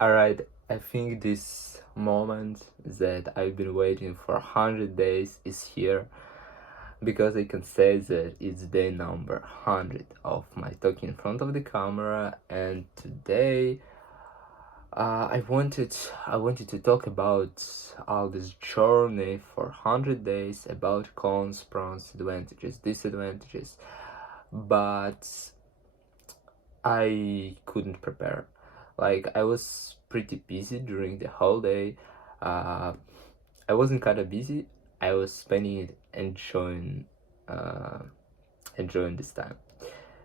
Alright, I think this moment that I've been waiting for 100 days is here because I can say that it's day number 100 of my talking in front of the camera, and today I wanted to talk about all this journey for 100 days, about cons, pros, advantages, disadvantages, but I couldn't prepare. Like, I was pretty busy during the whole day. Uh, I wasn't kind of busy. I was spending it uh, enjoying this time.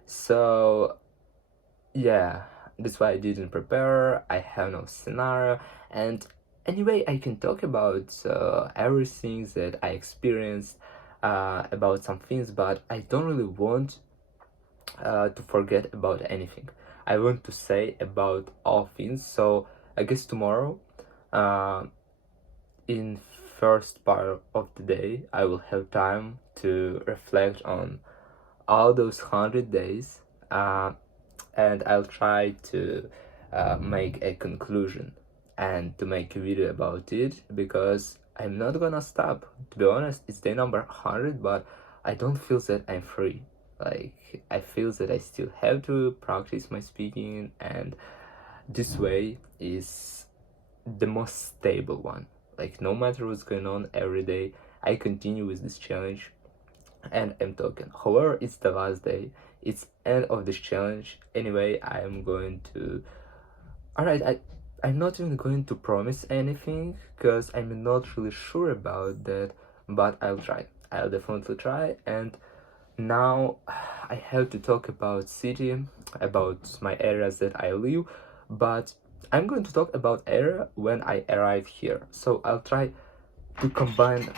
So yeah, that's why I didn't prepare. I have no scenario, and anyway, I can talk about everything that I experienced, about some things, but I don't really want to forget about anything. I want to say about all things. So I guess tomorrow, uh, in first part of the day, I will have time to reflect on all those 100 days, and I'll try to make a conclusion and to make a video about it, because I'm not gonna stop. To be honest, it's day number 100, but I don't feel that I'm free. Like, I feel that I still have to practice my speaking, and this way is the most stable one. Like, no matter what's going on every day, I continue with this challenge and I'm talking. However, it's the last day, it's end of this challenge. Anyway, I'm going to, alright, I'm not even going to promise anything because I'm not really sure about that, but I'll definitely try. And now I have to talk about city, about my areas that I live, but I'm going to talk about area when I arrive here. I'll try to combine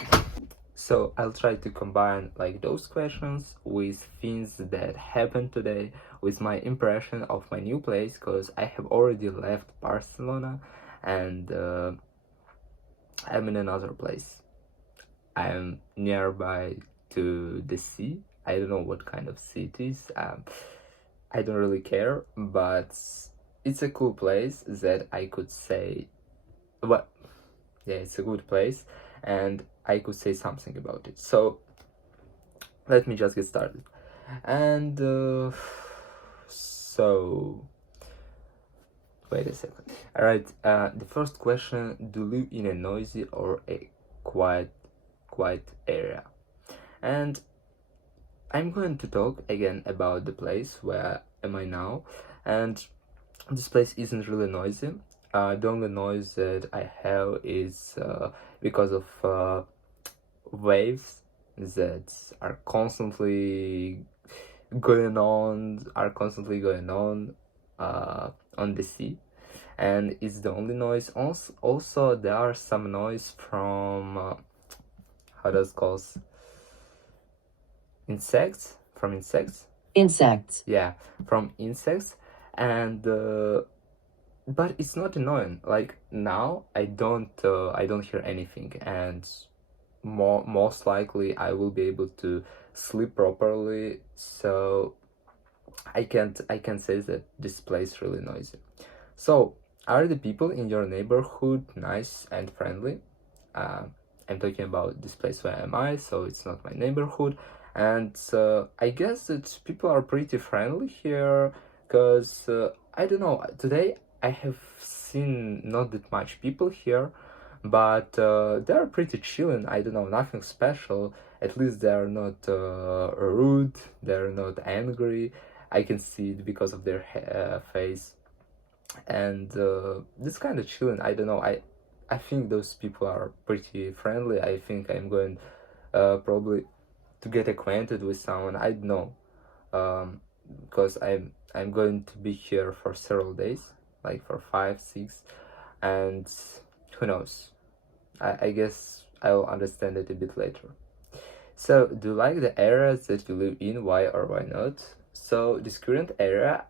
like those questions with things that happened today, with my impression of my new place, because I have already left Barcelona, and I'm in another place. I'm nearby to the sea. I don't know what kind of cities. I don't really care, but it's a cool place that I could say. Well, yeah, it's a good place, and I could say something about it. So let me just get started. And so wait a second. All right. The first question: do you live in a noisy or a quiet area? And I'm going to talk again about the place where am I now, and this place isn't really noisy. The only noise that I have is because of waves that are constantly on the sea, and it's the only noise. Also there are some noise from how does it called, insects, yeah, from insects. And but it's not annoying. Like, now I don't hear anything, and most likely I will be able to sleep properly. So I can't say that this place is really noisy. So, are the people in your neighborhood nice and friendly? uh, I'm talking about this place where am I, so it's not my neighborhood. And I guess that people are pretty friendly here, because I don't know, today I have seen not that much people here, but they're pretty chilling. I don't know, nothing special. At least they're not rude, they're not angry. I can see it because of their face, and this kind of chilling. I don't know, I think those people are pretty friendly. I think I'm going probably to get acquainted with someone. I don't know, because I'm going to be here for several days, like for 5, 6, and who knows, I guess I will understand it a bit later. So, do you like the areas that you live in? Why or why not? So, this current area,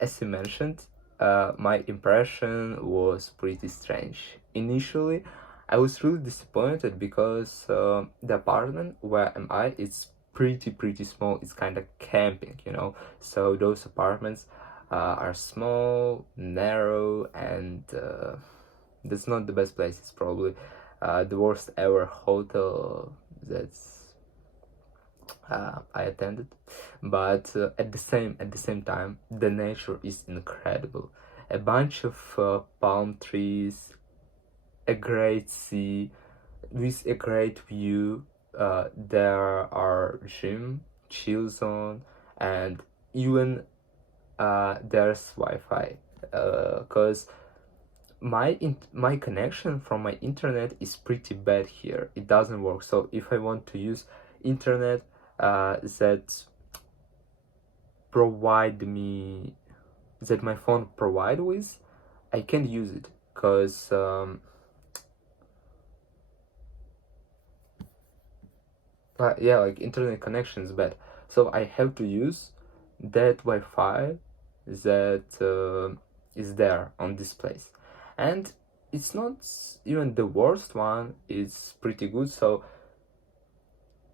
as you mentioned, my impression was pretty strange. Initially, I was really disappointed because the apartment where am I, it's pretty small. It's kind of camping, you know. So those apartments are small, narrow, and that's not the best place. It's probably the worst ever hotel that's I attended. But at the same time, the nature is incredible. A bunch of palm trees, a great sea with a great view. There are gym, chill zone, and even there's Wi-Fi. Cause my connection from my internet is pretty bad here. It doesn't work. So if I want to use internet that provide me that my phone provide with, I can't use it because yeah, like internet connection is bad. So I have to use that Wi-Fi that is there on this place, and it's not even the worst one. It's pretty good. So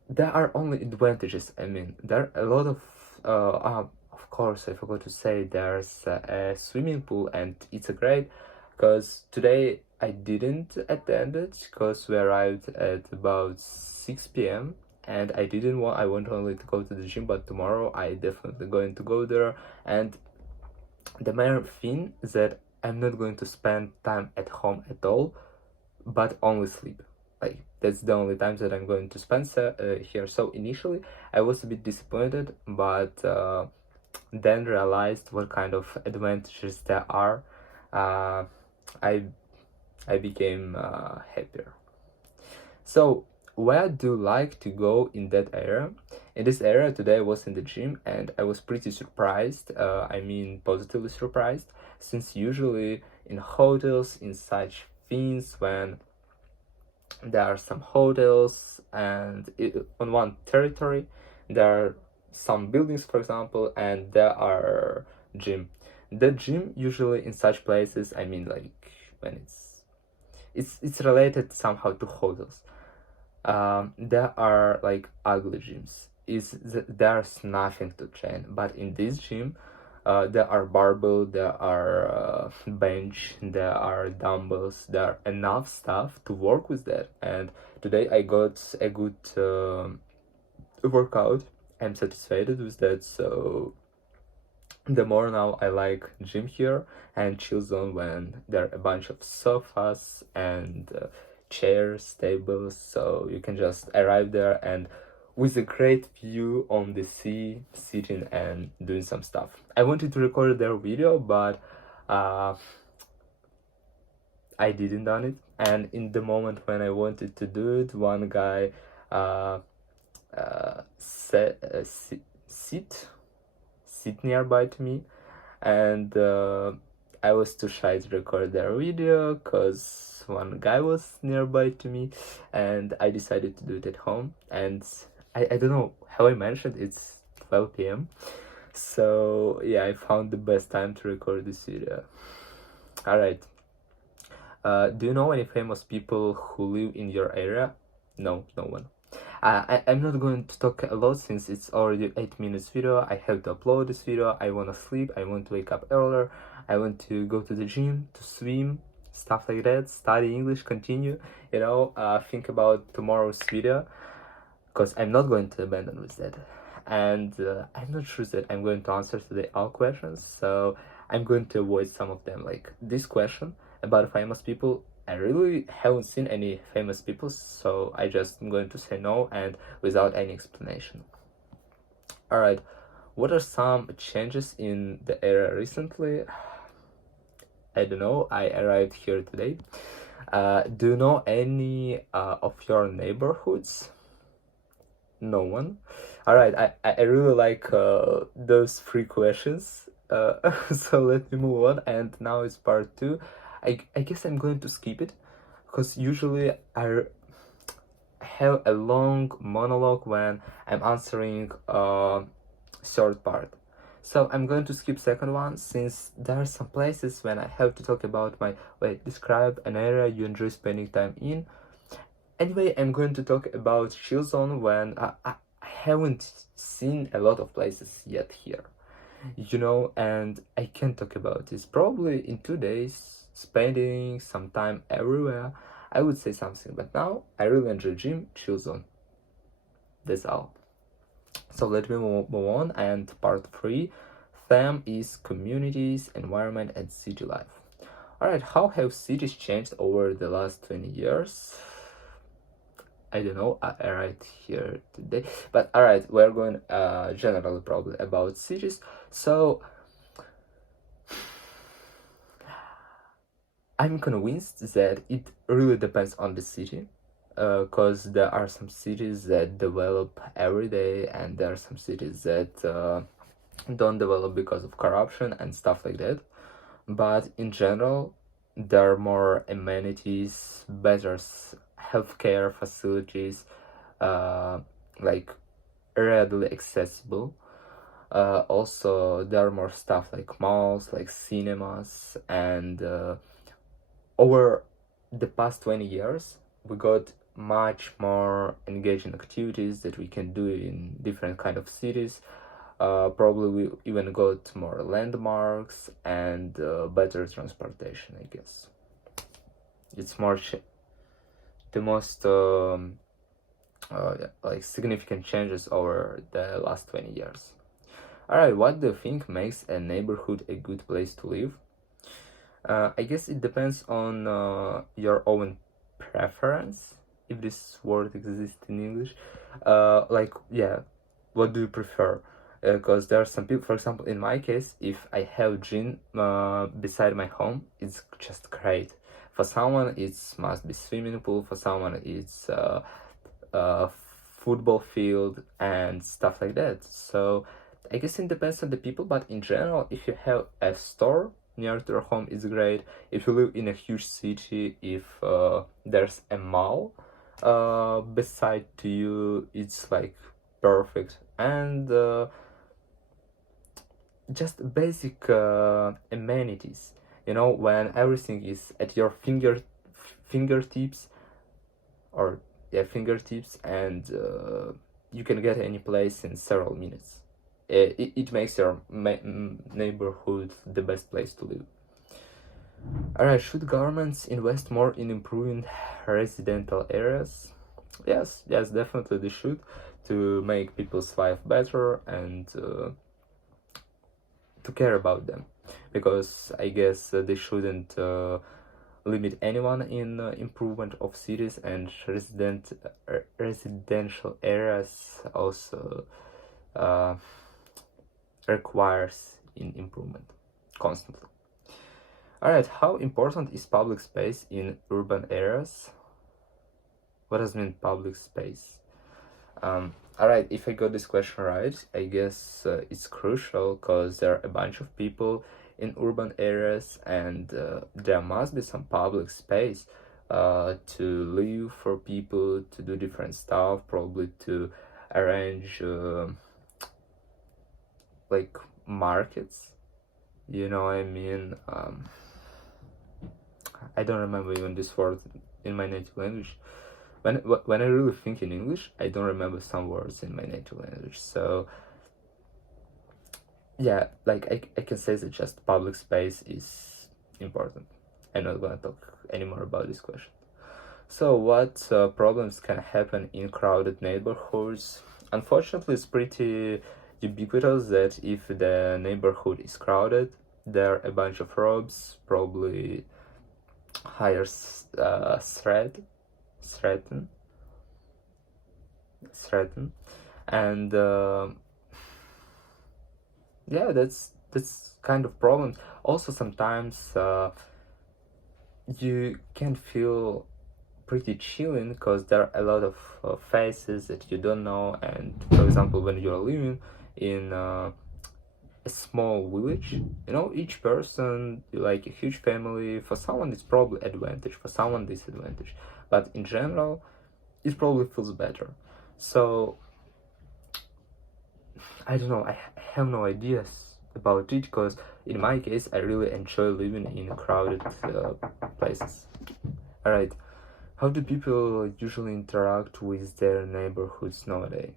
there are only advantages. I mean, there are a lot of course, I forgot to say there's a swimming pool, and it's a great because today I didn't attend it because we arrived at about 6 p.m. and I didn't want I want only to go to the gym, but tomorrow I definitely going to go there. And the main thing is that I'm not going to spend time at home at all, but only sleep. Like that's the only time that I'm going to spend here. So initially I was a bit disappointed, but then realized what kind of advantages there are. uh, I I became happier. So where do you like to go in that area? In this area today I was in the gym and I was pretty surprised. I mean positively surprised, since usually in hotels, in such things, when there are some hotels and on one territory there are some buildings, for example, and there are gym. The gym usually in such places, I mean, like when it's related somehow to hotels. There are like ugly gyms. There's nothing to train, but in this gym there are barbell, there are bench, there are dumbbells, there are enough stuff to work with that. And today I got a good workout. I'm satisfied with that. So the more now I like gym here and chill zone, when there are a bunch of sofas and chairs, tables, so you can just arrive there and with a great view on the sea, sitting and doing some stuff. I wanted to record their video, but I didn't done it. And in the moment when I wanted to do it, one guy sit nearby to me, and I was too shy to record their video because one guy was nearby to me, and I decided to do it at home. And I don't know how I mentioned it's 12 p.m. So yeah, I found the best time to record this video. Alright. Do you know any famous people who live in your area? No, no one. I'm not going to talk a lot since it's already 8 minutes video. I have to upload this video. I want to sleep. I want to wake up earlier. I want to go to the gym, to swim, stuff like that. Study English, continue, think about tomorrow's video, because I'm not going to abandon with that. And I'm not sure that I'm going to answer today all questions, so I'm going to avoid some of them. Like this question about famous people, I really haven't seen any famous people, so I just am going to say no and without any explanation. Alright, what are some changes in the area recently? I don't know, I arrived here today. Do you know any of your neighborhoods? No one. Alright, I really like those three questions. So let me move on, and now it's part 2. I guess I'm going to skip it because usually I have a long monologue when I'm answering third part. So I'm going to skip second one, since there are some places when I have to talk about describe an area you enjoy spending time in. Anyway, I'm going to talk about chill zone when I haven't seen a lot of places yet here. you know, and I can talk about this. Probably in 2 days, spending some time everywhere, I would say something. But now I really enjoy gym, chill zone. That's all. So let me move on. And part three, theme is communities, environment, and city life. Alright, how have cities changed over the last 20 years? I don't know, I write here today, but alright, we're going generally probably about cities. So I'm convinced that it really depends on the city, because there are some cities that develop every day, and there are some cities that don't develop because of corruption and stuff like that. But in general, there are more amenities, better healthcare facilities, like readily accessible. Also, there are more stuff like malls, like cinemas, and over the past 20 years, we got much more engaging activities that we can do in different kind of cities. Probably we even got more landmarks and better transportation, I guess. It's more the most like significant changes over the last 20 years. Alright, what do you think makes a neighborhood a good place to live? I guess it depends on your own preference, if this word exists in English. Like, yeah, what do you prefer? Because there are some people, for example, in my case, if I have gym beside my home, it's just great. For someone, it must be swimming pool. For someone, it's football field and stuff like that. So I guess it depends on the people, but in general, if you have a store near to your home, it's great. If you live in a huge city, if there's a mall beside to you, it's like perfect. And just basic amenities, you know, when everything is at your fingertips, or yeah, fingertips, and you can get any place in several minutes. It makes your neighborhood the best place to live. Alright, should governments invest more in improving residential areas? Yes, definitely they should, to make people's life better and to care about them, because I guess they shouldn't limit anyone in improvement of cities, and residential areas also requires in improvement constantly. Alright, how important is public space in urban areas? What does mean public space? Alright, if I got this question right, I guess it's crucial, because there are a bunch of people in urban areas, and there must be some public space to live, for people to do different stuff, probably to arrange like markets, you know what I mean? I don't remember even this word in my native language. When I really think in English, I don't remember some words in my native language. So yeah, like I can say that just public space is important. I'm not gonna talk anymore about this question. So what problems can happen in crowded neighborhoods? Unfortunately, it's pretty ubiquitous that if the neighborhood is crowded, there are a bunch of robs, probably higher threaten, and yeah, that's kind of problems. Also, sometimes you can feel pretty chilling, because there are a lot of faces that you don't know. And for example, when you're living in a small village, you know, each person, like a huge family, for someone it's probably advantage, for someone disadvantage, but in general it probably feels better. So I don't know, I have no ideas about it, because in my case I really enjoy living in crowded places. Alright, how do people usually interact with their neighborhoods nowadays?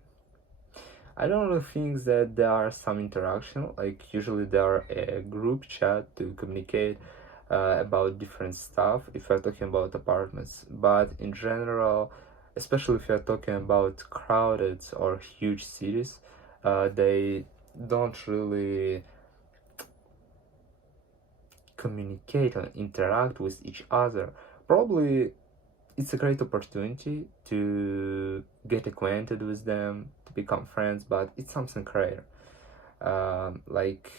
I don't really think that there are some interaction, like usually there are a group chat to communicate about different stuff if we're talking about apartments, but in general, especially if you're talking about crowded or huge cities, they don't really communicate and interact with each other. Probably it's a great opportunity to get acquainted with them, to become friends, but it's something rare. Like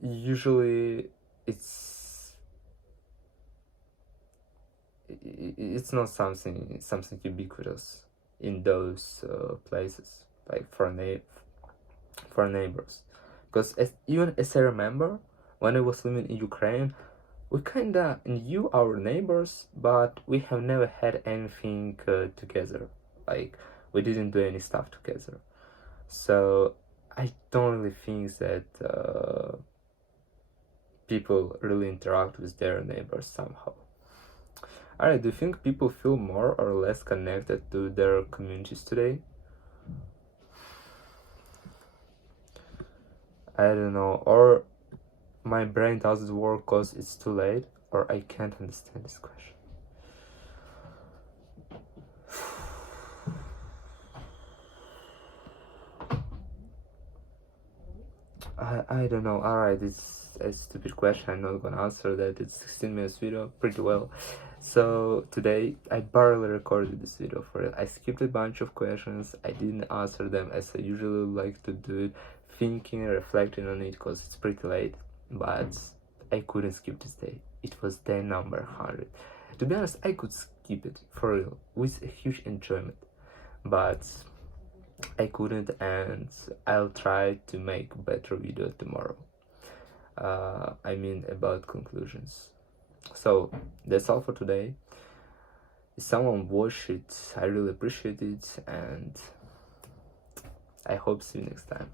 usually it's it's not something ubiquitous in those places, like for neighbors, because even as I remember, when I was living in Ukraine, we kinda knew our neighbors, but we have never had anything together. Like we didn't do any stuff together. So I don't really think that people really interact with their neighbors somehow. Alright, do you think people feel more or less connected to their communities today? I don't know, or my brain doesn't work because it's too late, or I can't understand this question. I don't know. Alright, it's a stupid question. I'm not gonna answer that. It's 16 minutes video, pretty well. So today I barely recorded this video for it. I skipped a bunch of questions. I didn't answer them as I usually like to do it, thinking, reflecting on it, because it's pretty late. But I couldn't skip this day. It was day number 100. To be honest, I could skip it for real with a huge enjoyment, but I couldn't, and I'll try to make better video tomorrow. I mean about conclusions. So that's all for today. If someone watched it, I really appreciate it, and I hope see you next time.